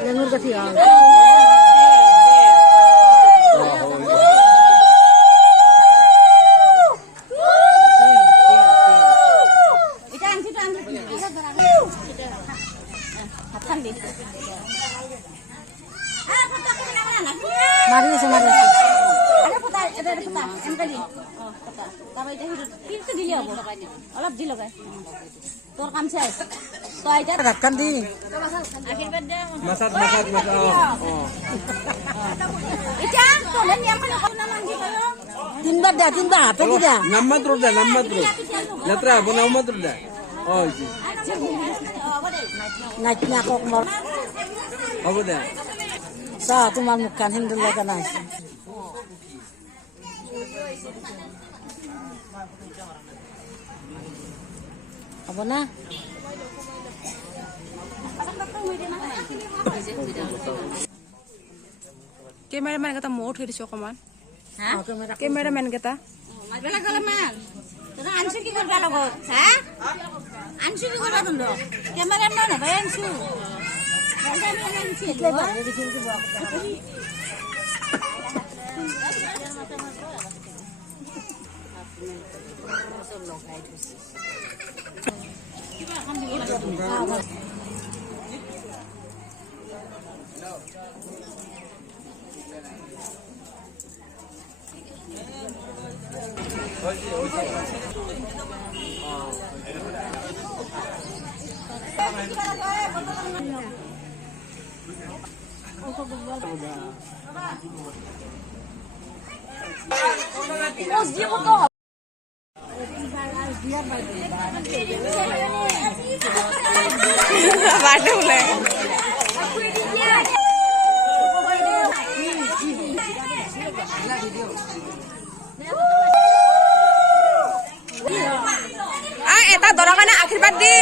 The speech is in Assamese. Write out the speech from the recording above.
লেঙুৰ গাঠি হ'ল মাৰি আছে অলপ দি লগাই তোৰ কাম চাই তই এতিয়া ঢাকন দি আশীৰ্বাদ দে মাছাত এতিয়া তোলে নিয়ম মানে কোনা মাংগি কৰো তিনবাৰ হাতে দি দে নাম্মাত ৰ লেত্ৰা বনাও মাত ৰ দে ওইজি নাচনা কক মৰ হ'ব দে চা তোমাৰ মুখখান হিন্দু লগা নাই হ'ব না কেমেৰামেন কেইটা মূৰ থৈ দিছো অকমান কেমেৰামেন কেইটা আনছো কি কৰবা লগত হা আনছো কি কৰবা তুমি ক্যামেৰাম্যান না ভাই আনছো বাটে ওলাই এটা দৰা কাৰণে আশীৰ্বাদ দি